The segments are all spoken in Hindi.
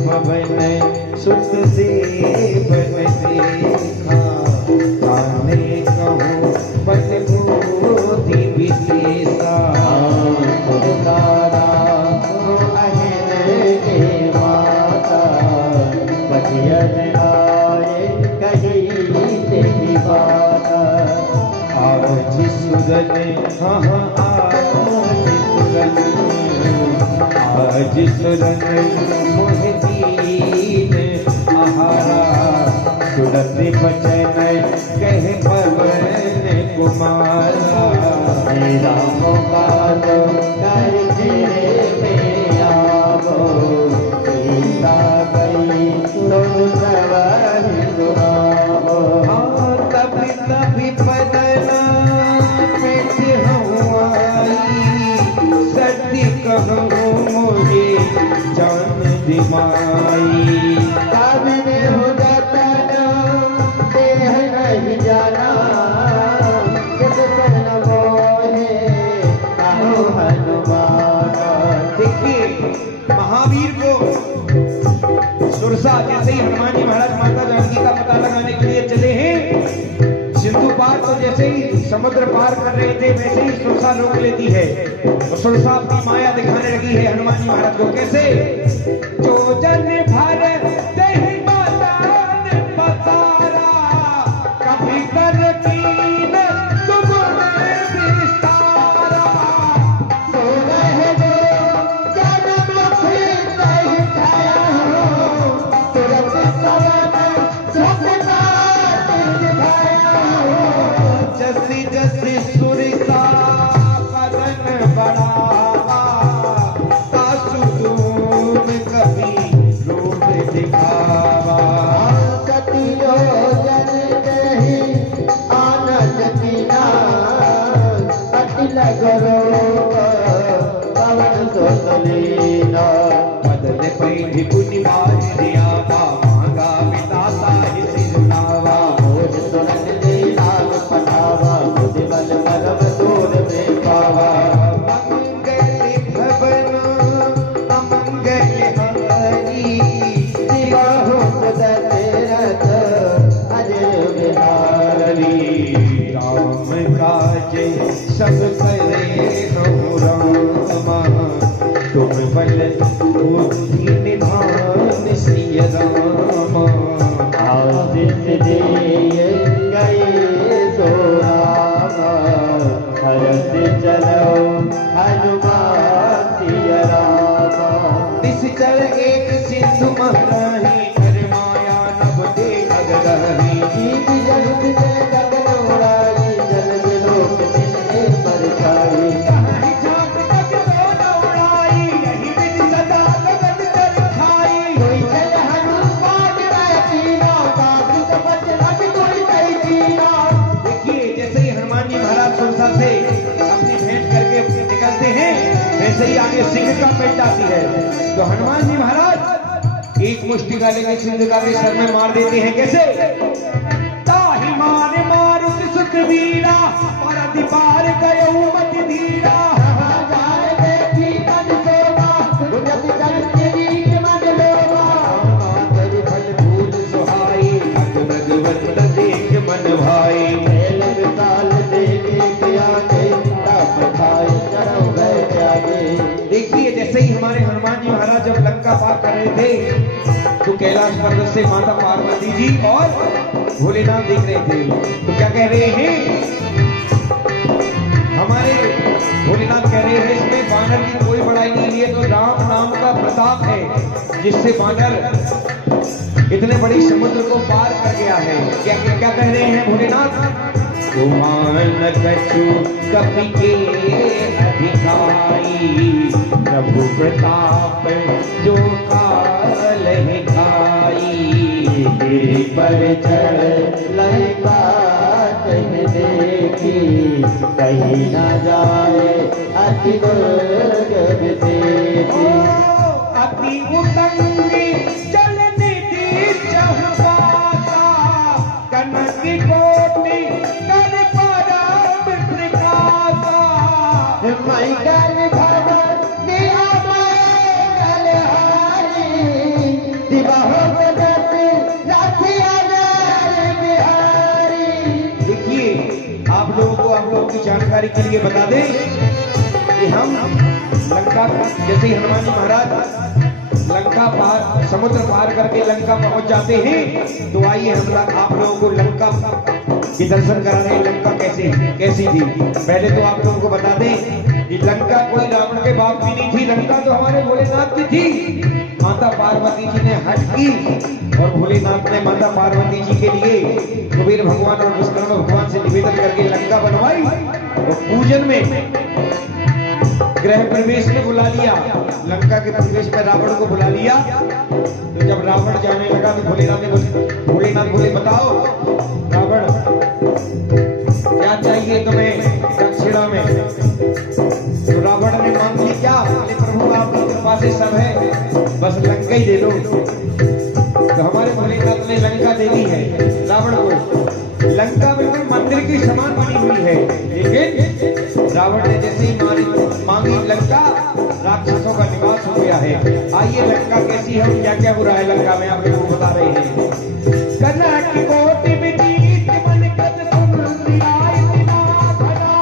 पवन सुत देवन देखा, ताने कहूँ बल बुद्धि विशेषा। तारा अहन के माता, बचियन आए कही तेरी बात। आज सुरन हाँ आज सुरन मोहदीन आहारा, सुरत बचन कह पवन कुमारा। मेरा मुकाल कर तेरे पे आवो, सीता गई तुम सवार सुनाओ। तभी तभी बदना पेट हवाई, सर्दी कहूँ मुझे जान दिमाई। सामने हो जाता ना देह नहीं जाना, किस तरह मोहे कहो हनुमान। देखिए महावीर को सुरसा जैसे ही हनुमान जी महाराज माता जानकी का पता लगाने के लिए चले हैं, सिंधु पार तो जैसे ही समुद्र पार कर रहे थे वैसे ही सुरसा रोक लेती है। और सुरसा अपनी माया दिखाने लगी है हनुमान जी महाराज को। कैसे? जो जन भर दही मदान पसारा, कभी कर कीन तुमने विस्तारा। सो रहे दो जन्म फिर नहीं खाया हो, तुरंत सवन सपना दिखाया हो। जसी जसी सुरसा बदन बढ़ावा, सासु तुम कभी रूप दिखावा। सतियो जन कही आनंद पीना, अति लगरो पवन सोतलीना। बदल पैठ पुनि मार दिया, मांगा विदाता ही सिरनावा। भोज सुरन दे लाल पठावा, बुद्धि बल परम दूर में पावा। मंगल भवन अमंगल हरि, दिवाहो दशरथ अजय बिहारी। राम काज सब करे हो रामा, तुम बल बुद्धि निधान श्री रामा। आदित्य दिए गए सो रामा, हरत चलो हनुमान सिया रामा। निश्चल एक सिंधु महराही, कर माया नभ दे अगरही। जीत जगत से गगन उड़ाई, जल विलोक मिलके परछाई। कहीं झांक तक तो न उड़ाई, यही विधि सदा गगन कर खाई। कोई चल हनुमान राजीना, काशी तपत रख कोई कही जीना। देखिए जैसे ही हनुमान जी महाराज सुरसा से अपनी भेंट करके निकलते हैं, वैसे ही आगे सिंह का पेट आती है। तो हनुमान जी महाराज एक मुष्टि का लेकर सिंह का के सर में मार देते हैं। कैसे? ताहि मार मारुति सुत वीरा, परधि पार गयो मति धीरा। हवादार देखी मन सोवा, गुजत जल तेरी मन लोवा। मातर फल फूल सुहाई, अग भगवत देख मन भाई। मेल विशाल देखे किया के, तप खाए चढ़ो गए त्यागे। देखिए जैसे ही हमारे हनुमान जी महाराज जब लंका पार कर रहे थे, तो कैलाश पर्वत से माता पार्वती जी और भोलेनाथ देख रहे थे। तो क्या कह रहे हैं हमारे भोलेनाथ? कह रहे हैं इसमें बानर की कोई बड़ाई नहीं है, तो राम नाम का प्रताप है जिससे बानर इतने बड़ी समुद्र को पार कर गया है। क्या क्या, क्या कह रहे हैं भोलेनाथ? गुमान कछु कपि के अधिकाई, प्रभु प्रताप जो काल है खाई। पर चढ़ लंका कहीं देखी, कहीं न जाए अति दुर्गम देखी। अति उतंगी जल निधि चहुबाता, कनक कोटि कर परम प्रकाशा। मैं गल भवन दिया मैं गलहारी, दिवाहों में जैसे राखियां रे बिहारी। देखिए आप लोगों की जानकारी के लिए बता दें कि हम लंका जैसे ही हनुमान जी महाराज लंका पार समुद्र पार करके लंका पहुंच जाते हैं, तो आइए हम आप लोगों को लंका के दर्शन करा रहे हैं। लंका कैसी थी। पहले तो आप लोगों को बता दें कि लंका कोई रावण के बाप की नहीं थी, लंका तो हमारे भोलेनाथ की थी। माता पार्वती जी ने हट की और भोलेनाथ ने माता पार्वती जी के लिए कुबेर भगवान और विष्णु भगवान से निवेदन करके लंका बनवाई और पूजन में गृह प्रवेश में बुला लिया। लंका के प्रवेश में रावण को बुला लिया। तो जब रावण जाने लगा तो भोलेनाथ बोले बताओ रावण क्या चाहिए तुम्हें दक्षिणा में। तो रावण ने मांग ली क्या, बोले प्रभु आपकी कृपा से सब है, बस लंका ही दे दो। तो हमारे भोलेनाथ ने लंका दे दी है रावण को। लंका बिल्कुल मंदिर की समान बनी हुई है, लेकिन रावण ने जैसे ही मांगी लंका, राक्षसों का निवास हो गया है। आइए लंका कैसी है, क्या क्या हो रहा है लंका में, आप लोगों को बता रहे हैं। कनक कोटि विनीत मन कद सुन लियाय बिना भला,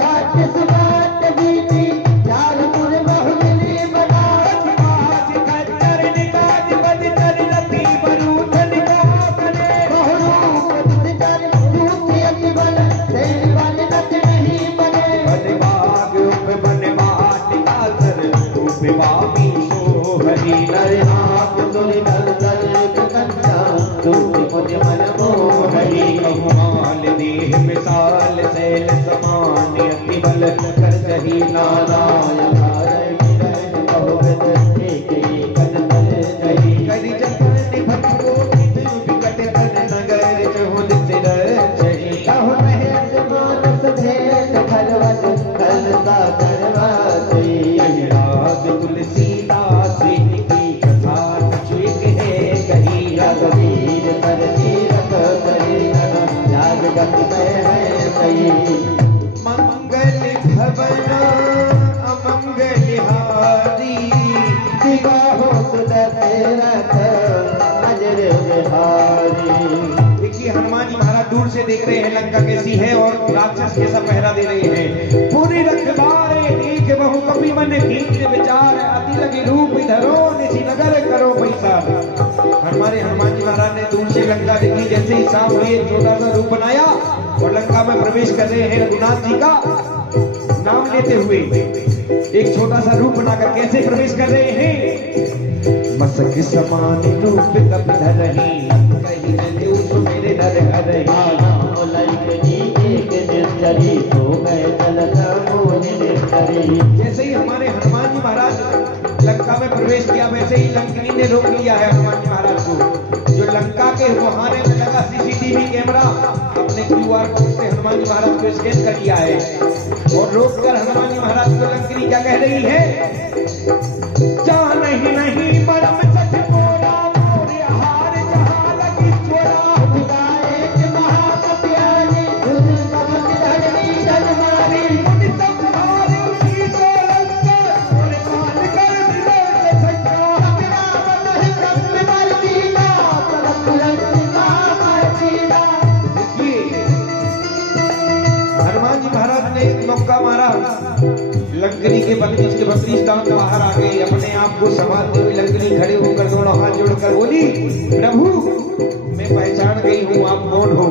हाथ सुबात बीती चार पुर बहुली बना। आज खच्चर निकाज बद कर रति बरूथन का बने। बहुरू पद कर रूप अति बल सैल बल नत नहीं बने। बनबाग बनबाट कातर रूप बाबी सोहरी नर हाथ तुलि दल दल कंचा रूप मुझ मन मोहरी। कहुमाल देह विशाल शैल समान अति बल कर सही नारायण। नारायण किरण बहुगत एक कन तल जही। करि जतन भक्त को विकट तन नगर चहुद सिर चही। कहु महेश मानस भेद खलवत खलता करवासी। यही राग तुलसीदास की कथा चुक है कही। रघुवीर कर तीरथ करी जाग गति में है सही। मंगल भवन अमंगल हारी। दिवाहो सुदशरथ नजर बिहारी। देखिए हनुमान जी महाराज दूर से देख रहे हैं लंका कैसी है और राक्षस कैसा पहरा दे रहे हैं। पूरी रखबारे एक बहु कपि मन कीन विचार, अति लगी रूप धरो निशि नगर करो पैसा। हमारे हनुमान जी महाराज ने दूर से लंका देखी, जैसे ही सांप हुए छोटा सा रूप बनाया और लंका में प्रवेश कर रहे हैं। रघुनाथ जी का नाम लेते हुए एक छोटा सा रूप बनाकर कैसे प्रवेश कर रहे हैं। मसक समान रूप कपि धरहि, कहीं देव सुमेरे नर हरहि। नाम लैक जी एक निश्चरी तो गए चलत मोहि निश्चरी। जैसे ही हमारे हनुमान जी महाराज लंका में प्रवेश किया, वैसे ही लंकिनी ने रोक लिया है हनुमान जी महाराज को। जो लंका के मुहाने में लगा सीसीटीवी कैमरा अपने QR कोड से हनुमान जी महाराज को स्कैन कर लिया है और रोककर हनुमान जी महाराज को लंकिनी क्या कह रही है, जान ही नहीं परम सच कोरा मोरे हार जहां लगी चोरा। गाए महाकप्यानी धुन कमत धरनी धनमारी। मुनि संभारी उठी तो लंका और काल कर विवेक संख्या। रावण है ब्रह्म मर्जीना परम लंका मर्जीना। देखिए हनुमान जी महाराज ने एक मौका मारा, लंकनी के 32 दांत बाहर आ गए। अपने आप को संभालते हुए लंकनी खड़े होकर दोनों हाथ जोड़कर बोली, प्रभु मैं पहचान गई हूँ आप कौन हो,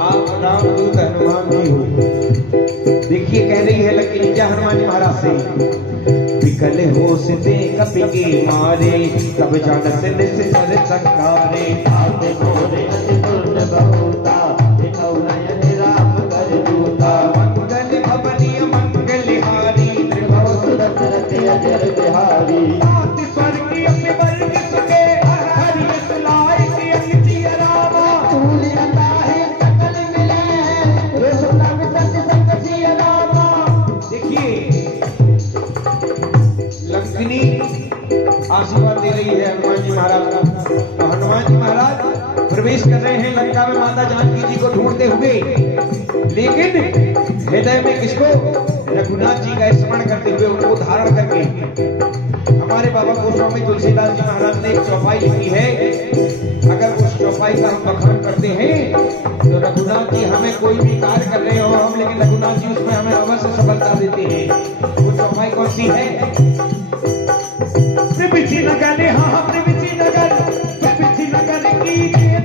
आप रामदूत हनुमान जी हो। देखिए कह रही है लंकनी क्या हनुमान जी महाराज से, विकल होश से कपि के मारे तब जानत निश्चर चकारे। आप मोरे अति दुर्न बहुता दिखौ नयन राम कर दूता। मंगल भवनी मंगल हारी, बहु सुदशरथ अजर बिहारी। आति स्वर्गीय अपने वर्ग सुखे, हरि सुनाई की अंगति रामा। तूल अताहि सकल मिले रे सुनम सत्य संग सिय रामा। देखिए लंकिनी आशीर्वाद दे रही है हनुमान जी महाराज को। तो हनुमान जी महाराज प्रवेश कर रहे हैं लंका में माता जानकी जी को ढूंढते हुए, लेकिन हृदय में किसको, रघुनाथ जी का स्मरण करते हुए, उनको धारण करके। हमारे बाबा गोस्वामी तुलसीदास जी महाराज ने एक चौपाई लिखी है। अगर उस चौपाई का हम बखान करते हैं तो रघुनाथ जी हमें कोई भी कार्य कर रहे हो हम, लेकिन रघुनाथ जी उसमें हमें अवश्य सफलता देते हैं। वो चौपाई कौन सी है? नगर, हाँ नगर की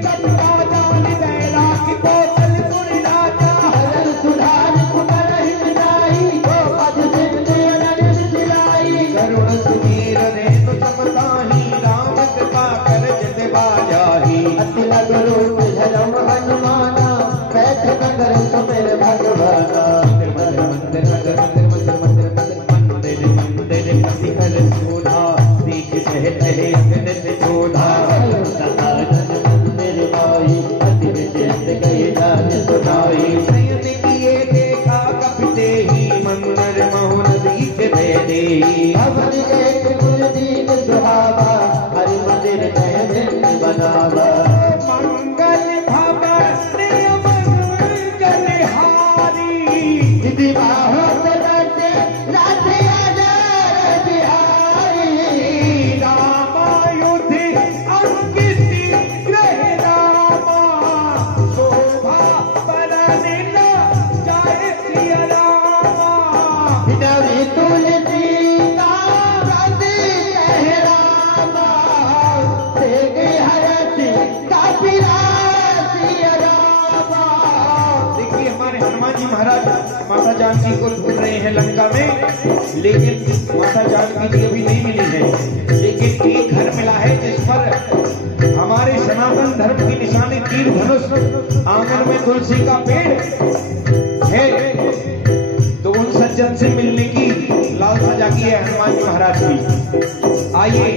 तब राजा निदैला की बोतल पुरी राजा हर सुधार कुमर हिमनाई ओ पद सिंधु अनंत सिलाई करुण सुमीर रेणु समताही राम कृपा कर जग बाजाही अति लग रूप धरम हनुमाना बैठ नगर सुमिर भगवाना मंदिर मंदिर मंदिर मंदिर मंदिर मंदिर मंदिर मंदिर हर सोना सीख कहते हैं अगणित जोधा मंदिर माई अति विचित्र गए जान सुनाई सयन किए देखा कपिते ही मंदिर मोहन दीख दे दे अवन एक कुलदीप सुहावा हरि मंदिर जय दिन बनावा मंगल भवन मंगल हारी दिवाह माता जानकी को ढूंढ रहे हैं लंका में, लेकिन माता जानकी जी अभी नहीं मिली है। लेकिन एक घर मिला है जिस पर हमारे सनातन धर्म की निशानी तीर धनुष, आंगन में तुलसी का पेड़ है। तो उन सज्जन से मिलने की लालसा जागी है हनुमान जी महाराज की। आइए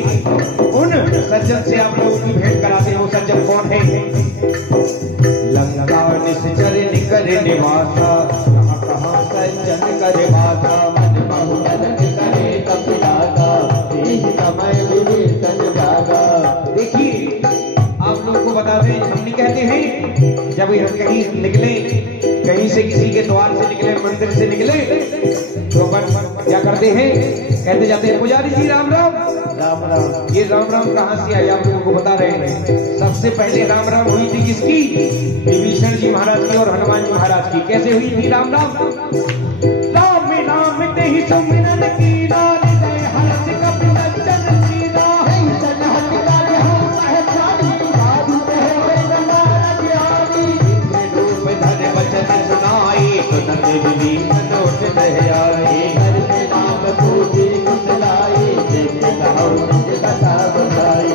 उन सज्जन से आप लोगों की भेंट कराते हैं। वो सज्जन कौन है? लंका निश्चर निकर निवासा कहाँ सज्जन करे बाधा मन बहुमन करे कपिलागा समय विवेचन जागा। देखिए आप लोगों को बता दें, हम नहीं कहते हैं जब हम कहीं निकले, कहीं से किसी के द्वार से निकले, मंदिर से निकले, तो अपन क्या करते हैं? कहते जाते हैं पुजारी जी राम राम राम राम। ये राम राम कहाँ से आया आप लोगों को बता रहे हैं। सबसे पहले राम राम हुई थी किसकी? विभीषण जी महाराज की और हनुमान जी महाराज की। कैसे हुई थी राम राम? राम राम ते ही सुमिरन की नारी दे हर्ष कपि नंदन सीता है सन हट कर हम पहचानी साधु है हमारा ज्ञानी इतने रूप धन वचन सुनाई सुनत विभीषण उठ दयाई हर के नाम पूजी कुशलाई देख कहो कथा बताई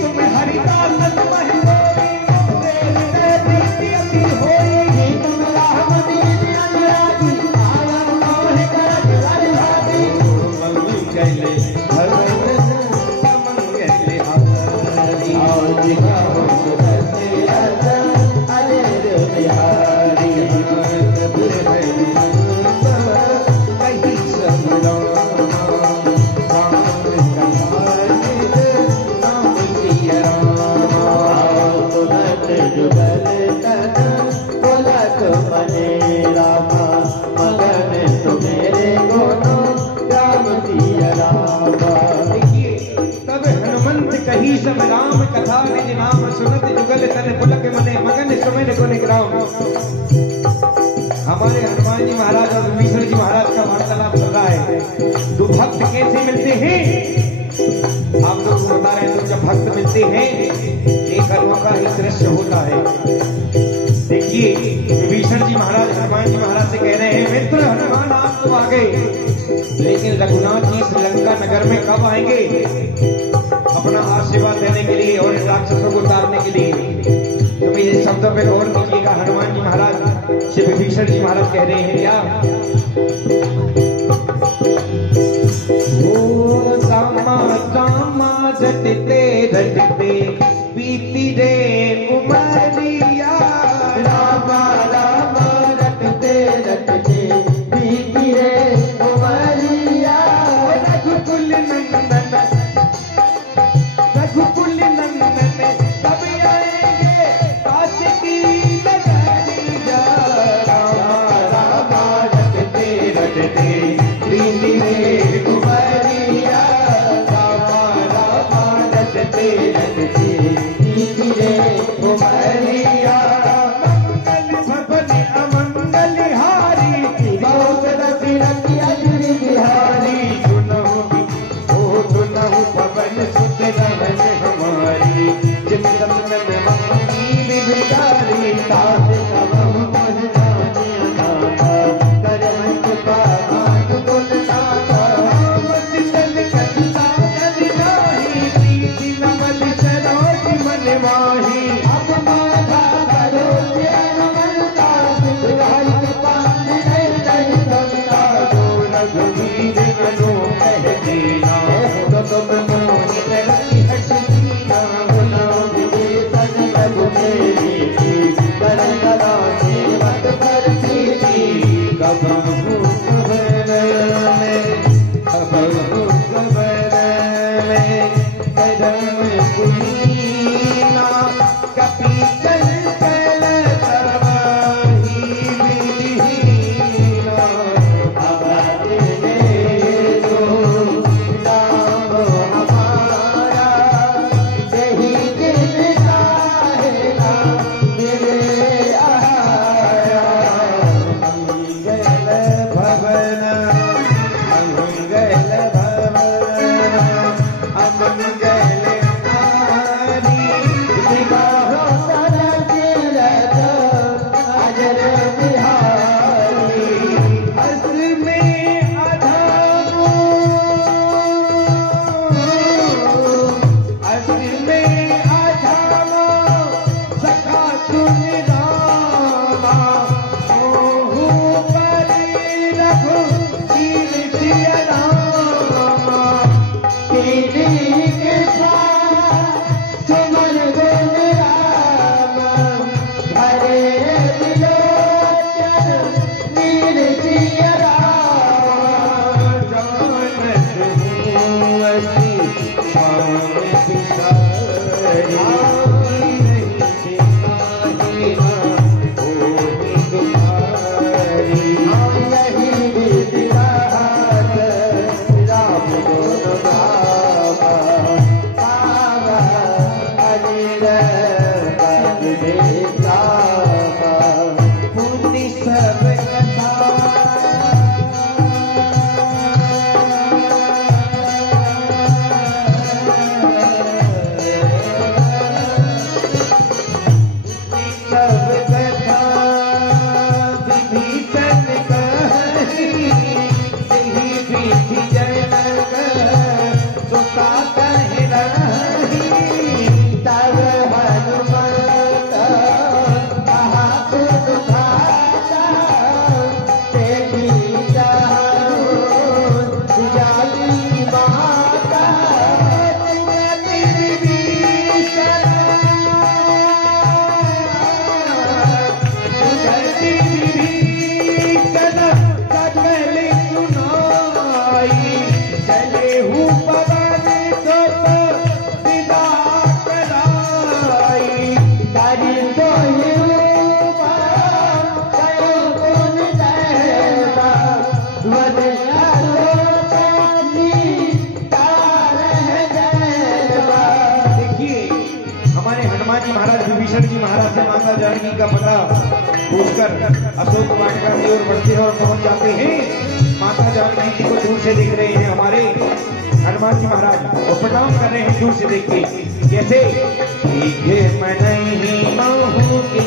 तुम हरिदास तुम्हें सब राम कथा निज नाम सुनत जुगल तन पुलक मने मगन सुमिर गुण ग्राम। हमारे हनुमान जी महाराज और विभीषण जी महाराज का वार्तालाप चल रहा है। दो भक्त कैसे मिलते हैं आप लोग को बता रहे हैं। तो जब भक्त मिलते हैं एक अनोखा ही दृश्य होता है। देखिए विभीषण जी महाराज हनुमान जी महाराज से कह रहे हैं मित्र हनुमान आप तो आ गए, लेकिन रघुनाथ जी श्रीलंका नगर में कब आएंगे अपना आशीर्वाद देने के लिए और राक्षसों को उतारने के लिए? तो ये शब्दों पे गौर कीजिएगा। हनुमान जी महाराज श्री विभीषण जी महाराज कह रहे हैं क्या? ओ रामा रामा रटते रटते बीती रे उमरिया रामा रामा रटते रटते बीती रे उमरिया रघुकुल नंदन रघुकुल नंदन सब आएंगे काशी की नगरिया रामा रामा रटते रटते बीती रे उमरिया लगती मीठी रे उमरिया मंगल भवन अमंगल हारी बहुत दशरथ अजूरी बिहारी सुनहु सुनहु पवन सुत रमन हमारी जिन रमन मंगी विचारी ताज कबहु मन जाने अनाथा करमत पावन गुण नाथा शीतल कछुता कद नाही प्रीति नमल सरोज मन माही अब माथा करो ज्ञान मनता विधाई पान नहीं नहीं करता जो रघुवीर मनो कह दीना तो तुम मोहि तरती हट दीना गुना विवेचन लघु मेरी करण करा सेवक करती थी कबहु कबर में कबहु कबर में कदम पुनीना कपि कल कल तबाही विधीना आवाज़ दे दो नाम हमारा यही दिन चाहेगा मेरे आया मंगल भवन अमंगल भवन अमंगल हारी विवाहो सरसिरत अजर बिहारी हस में अधामो हस में अधामो सखा तुम रामा ओहु पर रघु कीर्ति रामा तेरी कृपा सुमन गुण राम भरे विलोचन नीर सिय राम यही विधिरात राम गुण गावा गावा अनिर पद देखावा पुण्य सब सब कथा विभीषण कही यही विधि जनक सुता कहि रही तब हनुमत कहा सुधाता तेरी चाहूं जाली माता सुमति विभीषण सुमति विभीषण सकल सुनाई चले हूँ पवन सुत विदा कराई करी तो युवा कयो गुण देवा वन आलोचनी तारह देवा देखिए हमारे हनुमान जी महाराज विभीषण जी महाराज से माता जानकी का पता पूछकर अशोक वाटिका की ओर बढ़ते हैं और पहुंच जाते हैं। माता जानकी जी को दूर से देख रहे हैं हमारे हनुमान जी महाराज और प्रणाम कर रहे हैं दूर से देख के जैसे ये मन ही महू के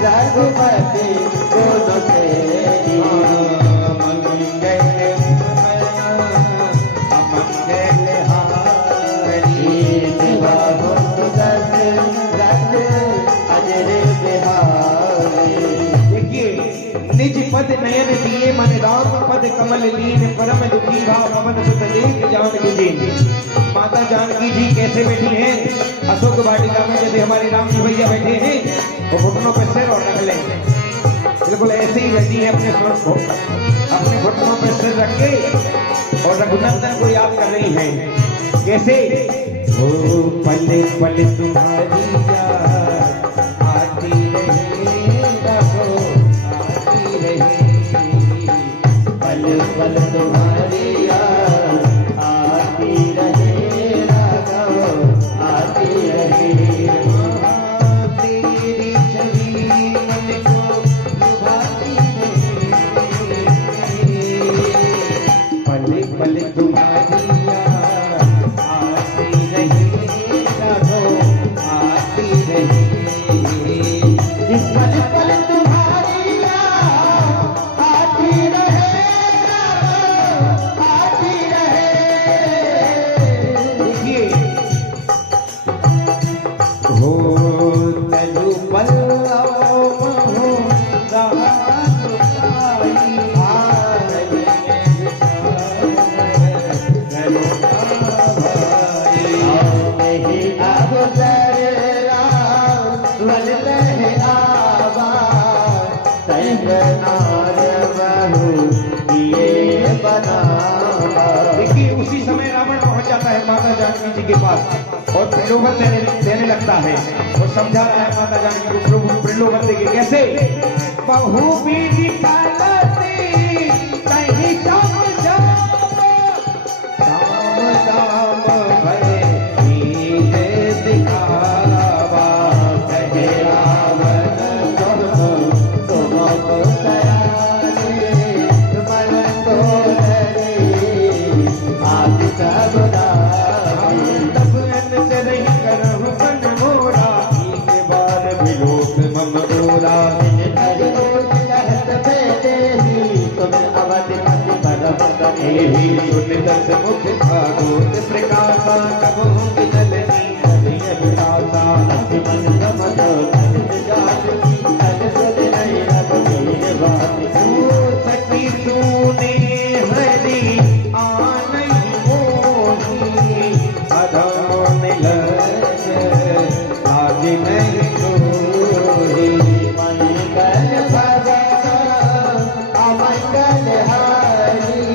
रघुपति गुण तेरी निज पद नयन दिए मन राम पद कमल लीन परम दुखी भाव पवन सुत देख जानकी जी। माता जानकी जी कैसे बैठी हैं अशोक वाटिका में, जैसे हमारे राम जी भैया बैठे हैं वो घुटनों पे सिर और रख लें, बिल्कुल ऐसे ही बैठी है अपने घुटनों पे सिर रख के और रघुनंदन को याद कर रही हैं। कैसे ओ पल पल तुम्हारी याद आती रही रहो आती रही पल पल तुम्हारी याद आती रहे राघव आती रहे तेरी छवि मन को लुभाती रहे पल पल तुम्हारी याद आती रही राघव आती रही इस पल पल तुम्हारी याद आती रहे राघव आती रहे देखिए हो तनु पल्लव हो देखिए उसी समय रावण पहुंच जाता है माता जानकी जी के पास और प्रलोभन देने लगता है और समझा रहा है माता जानकी को प्रभु प्रलोभन देके कैसे बहु बीजी कालती कहीं काम दाम भरे नीले दिखावा कहे रावण सुन मुख भागोत प्रकाशा कब होंगे जननी हरि अभिलाषा मन समझो सखी तूने हरि आनई मोही अधम लज आज नहीं कोई मंगल भगत अमंगल हरि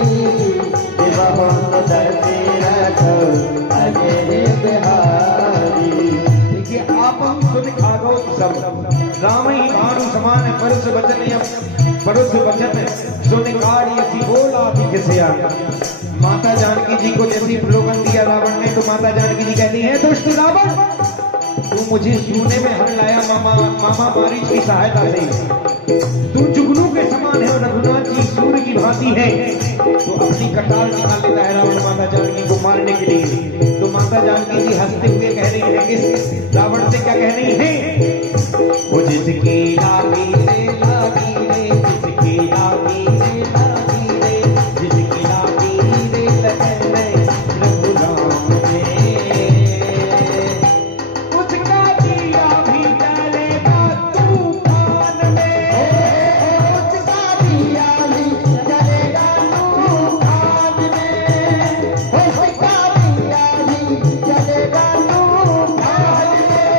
देखिए आप हम सुन खागो सब राम ही भानु समान परुष वचन सुन कारी असी बोला थी किसे माता जानकी जी को जैसी प्रलोभन दिया रावण ने तो माता जानकी जी कहती है दुष्ट रावण तू मुझे सोने में हर लाया मामा मारीच की सहायता से तू जुगनू के समान है और रघुनाथ जी सूर्य की भांति है तो अपनी कटार निकाल लेता है रावण माता जानकी को मारने के लिए तो माता जानकी जी हंसते हुए कह रही है इस रावण से क्या कह रही है वो जिसकी लागी रे जिसकी लागी रे जिसकी लागी रे लगन रघुराम ने उसका दिया भी जलेगा तूफान में उसका दिया भी जलेगा तूफान में उसका दिया भी जलेगा तूफान में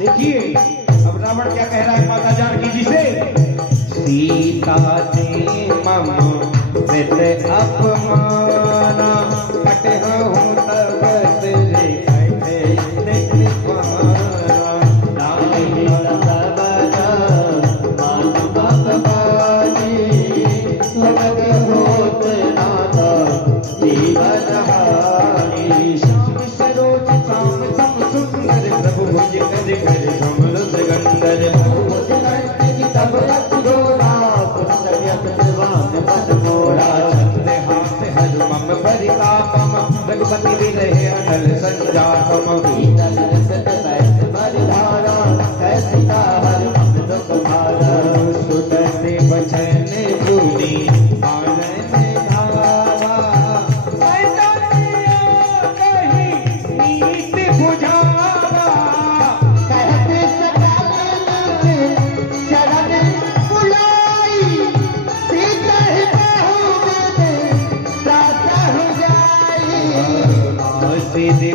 देखिए अब रावण क्या कह रहा है माता जानकी जी से सीता ने मम वित अपमाना कटे हूँ तब से कैठे निपाना नाहि सबना मान भगवानी स्वग होत नाथा जीवन हानि श्याम सरोज श्याम सम सुंदर प्रभु भुज कर कर कमल सगंदर तब रख दो रात सयत दिवान पद मोरा छत्र हाथ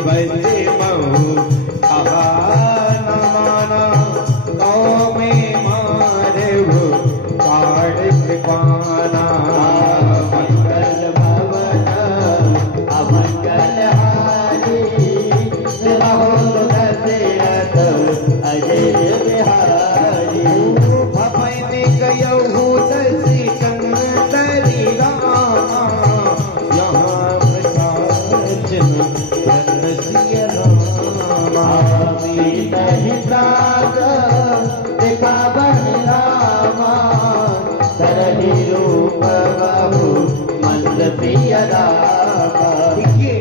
बजे महू आहा न माना गौ में मारहु काढ़ कृपाना मंगल भवन अमंगल हारी राहुल दशरथ अजय बिहारी भवन गयहु दसी कंदरी रामा यहाँ प्रसाचन रसिय रामा सीता हिताग दिखावन रामा सरहि रूप बहु मंद प्रिय रामा। देखिए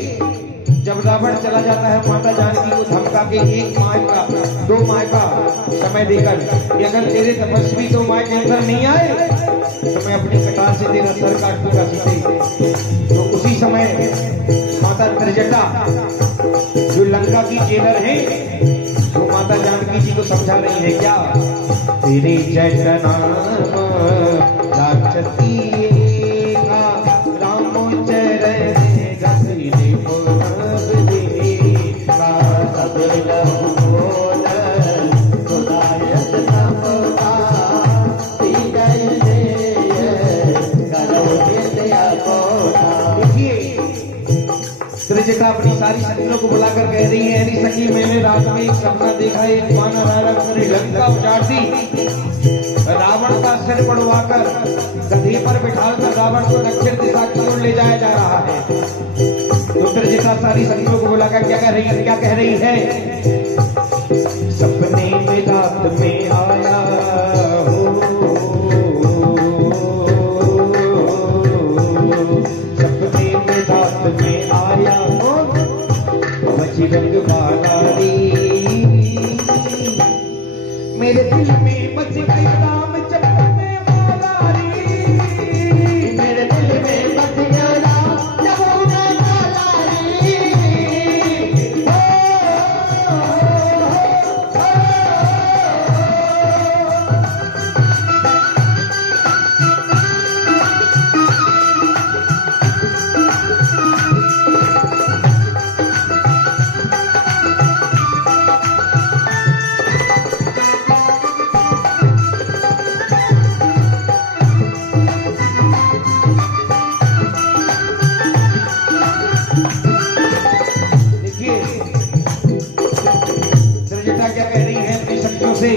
जब रावण चला जाता है माता जानकी को धमका के एक माह का 2 माह का समय देकर कि अगर तेरे तपस्वी 2 माह के अंदर नहीं आए तो मैं अपनी कटार से तेरा सर काट दूंगा सीधे। तो उसी समय माता त्रिजटा जो लंका की जेलर है वो माता जानकी जी को समझा रही है क्या तेरे जटना राक्षसी का रामचरण गति सब लहु बोलन सुनायत समता विजय जय करो विद्या कोटा। देखिए त्रिजटा अपनी सारी सखियों को बुलाकर कह रही है अरे सखी मैंने रात में एक सपना देखा एक वानर आया पूरी लंका उजाड़ दी रावण का सिर पड़वाकर गधे पर बिठाकर रावण को दक्षिण दिशा की ओर ले जाया जा रहा है। तो त्रिजटा सारी सखियों को बुलाकर क्या कह रही है सपने में रात में आया हो सपने में रात में आया हो बजरंग वाला रे मेरे दिल में बच गई राम चक्र में वाला रे मेरे दिल में बस गया राम जमुना वाला रे। देखिए त्रिजटा क्या कह रही है अपनी शक्तियों से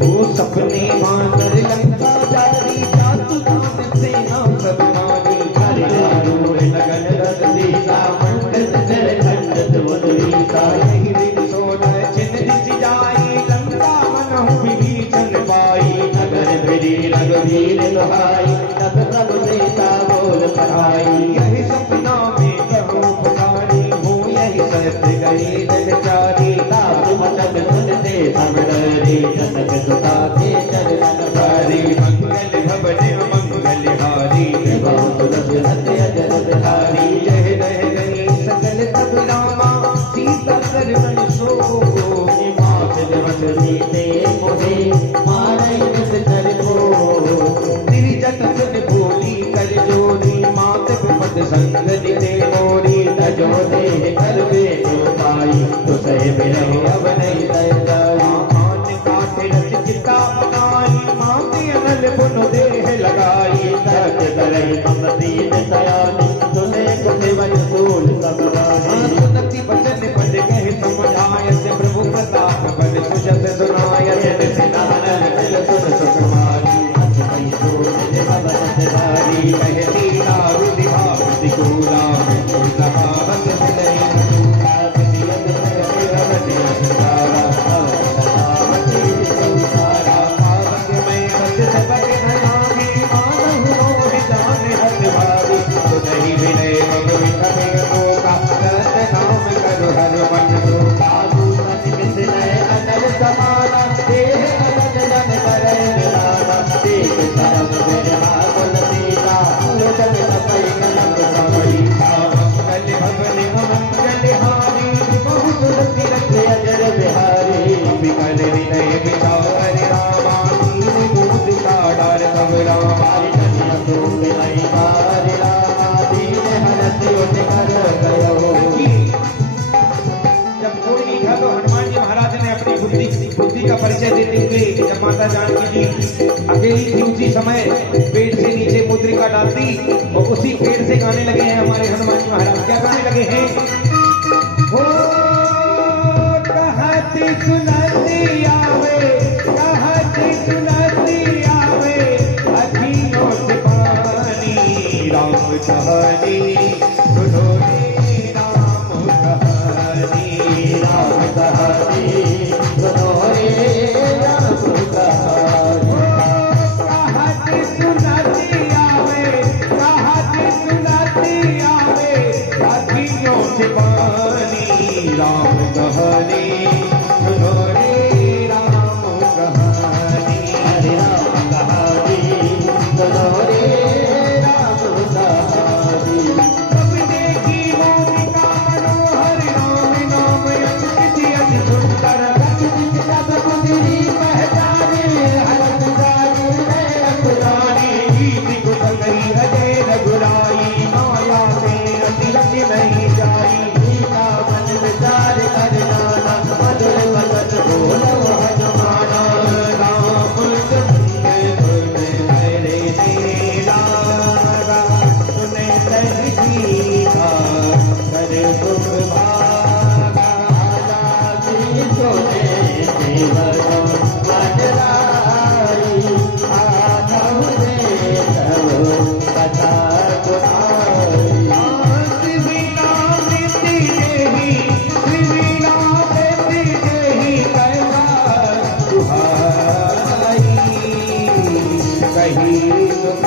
वो सपने मानर लंका जारी जातु दान से नाम सब नारी हरि दारू लगन रत सीता मंडित जल खंडित मधुरी साई यही दिन सोना चिन्ह दिस जाई लंका मनहु विभीषण पाई नगर भिरी रघुवीर दुहाई तब तब सीता बोल पढ़ाई। यही सपना में कहूँ पुकारी हो यही सत्य गई दिलचारी ताप मदन सुनते सब डरे जनक सुता के चरण भारी मंगल भवन मंगल हारी बहुत दशरथ अजर बिहारी। जय जय गई सकल तब रामा सीता सरवन सो मात जवन सीते मोहे मारे निस्तर को निर्जन सुन भोली कर जोरी मात विपद संग दिते मोरी तजो दे कर बे पाई तो सह बिरहे अब नहीं तय मान काटे रच चिता बनाई माते अनल पुन देह लगाई सच करई मम दीन दयानी सुने कुते वन सूल सब रानी। सुनति बचन पद कह समझाय से प्रभु प्रताप बल सुजत सुनाय सिनानन दिल सुन सुकुमारी हंस पई सोच जे भवन तिवारी। कहती दारु दिभा दिकुला कहावत मिलई सियत जगति रमति सितारा अवतावती संसारा। कहावत में बस सबक धनामी मानहु मोहि जान हत भारी नहीं विनय मग विखमे मोका रत नाम करु हर मन सोका साधु सच मिसनय अनल समाना देह अलग जन करे निराला। देख तरम बिरहा कुल सीता लोचन तपई कलम समई। मंगल भवन मंगल हारी बहुत तीरथ अजर बिहारी विकल विनय विचार रामा दीन दूत का डर तब रामा हरि कन्या तो मिलई मारि रामा दीन हरति उठ कर गयो। माता जानकी जी अकेली थी, उसी समय पेड़ से नीचे मुद्रिका डालती और उसी पेड़ से गाने लगे हैं हमारे हनुमान जी महाराज। क्या गाने लगे हैं? हो कहती सुनती आवे, कहती सुनती आवे, अखियों से पानी, राम कहानी सुनो रे, राम कहानी, राम कहानी सुनो रे, राम कहानी। कहती सुनती आवे, कहती सुनती आवे, अखियों से पानी, राम कहानी सुनो रे, राम कहानी। हरे राम कहानी सुनो रे, राम कहानी। कब देखी मोनिका मनोहर, राम नाम अंकित अति सुंदर, सब कुदरी पहचाने, हरत जाने रे पुरानी गीत गुल गई अजय रघुराई, माया में रति रति नहीं जाई। सीता मन विचार कर नाना, मधुर वचन बोलो हनुमाना। रामचंद्र हरे तेरा सुने नहीं सीधा, करे तुम भागा। आजादी सोने देवरो मजराई, आधव दे सब कथा सुनाई। कहीं तुम